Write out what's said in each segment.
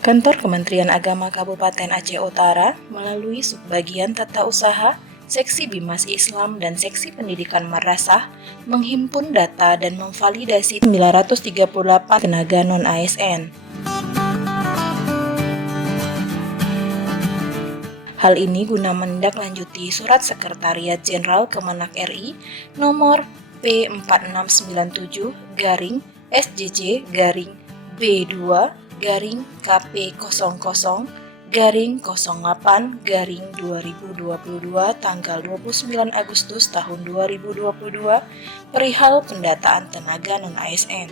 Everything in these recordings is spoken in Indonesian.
Kantor Kementerian Agama Kabupaten Aceh Utara melalui Subbagian Tata Usaha, Seksi Bimas Islam dan Seksi Pendidikan Madrasah menghimpun data dan memvalidasi 938 tenaga non-ASN. Hal ini guna menindaklanjuti Surat Sekretariat Jenderal Kemenak RI nomor P46-BDU-KP00-B8-08-2022 tanggal 29 Agustus tahun 2022 perihal pendataan tenaga non-ASN.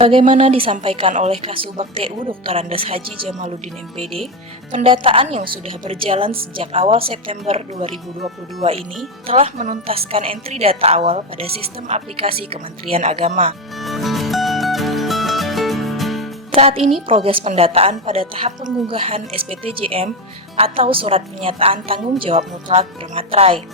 Bagaimana disampaikan oleh Kasubag TU Dr. Andes Haji Jamaluddin MPD, pendataan yang sudah berjalan sejak awal September 2022 ini telah menuntaskan entry data awal pada sistem aplikasi Kementerian Agama. Saat ini progres pendataan pada tahap pengunggahan SPTJM atau Surat Pernyataan Tanggung Jawab Mutlak bermaterai.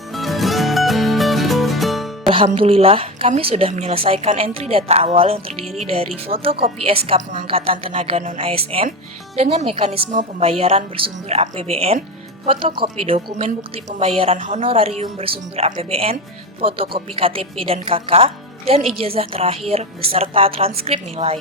Alhamdulillah, kami sudah menyelesaikan entry data awal yang terdiri dari fotokopi SK pengangkatan tenaga non-ASN dengan mekanisme pembayaran bersumber APBN, fotokopi dokumen bukti pembayaran honorarium bersumber APBN, fotokopi KTP dan KK, dan ijazah terakhir beserta transkrip nilai.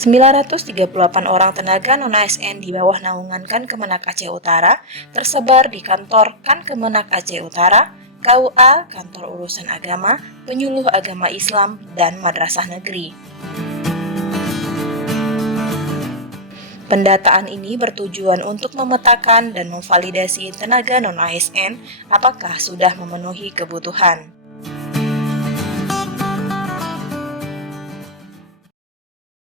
938 orang tenaga non-ASN di bawah naungan Kan Kemenak Aceh Utara tersebar di kantor Kan Kemenak Aceh Utara, KUA, Kantor Urusan Agama, Penyuluh Agama Islam, dan Madrasah Negeri. Pendataan ini bertujuan untuk memetakan dan memvalidasi tenaga non-ASN apakah sudah memenuhi kebutuhan.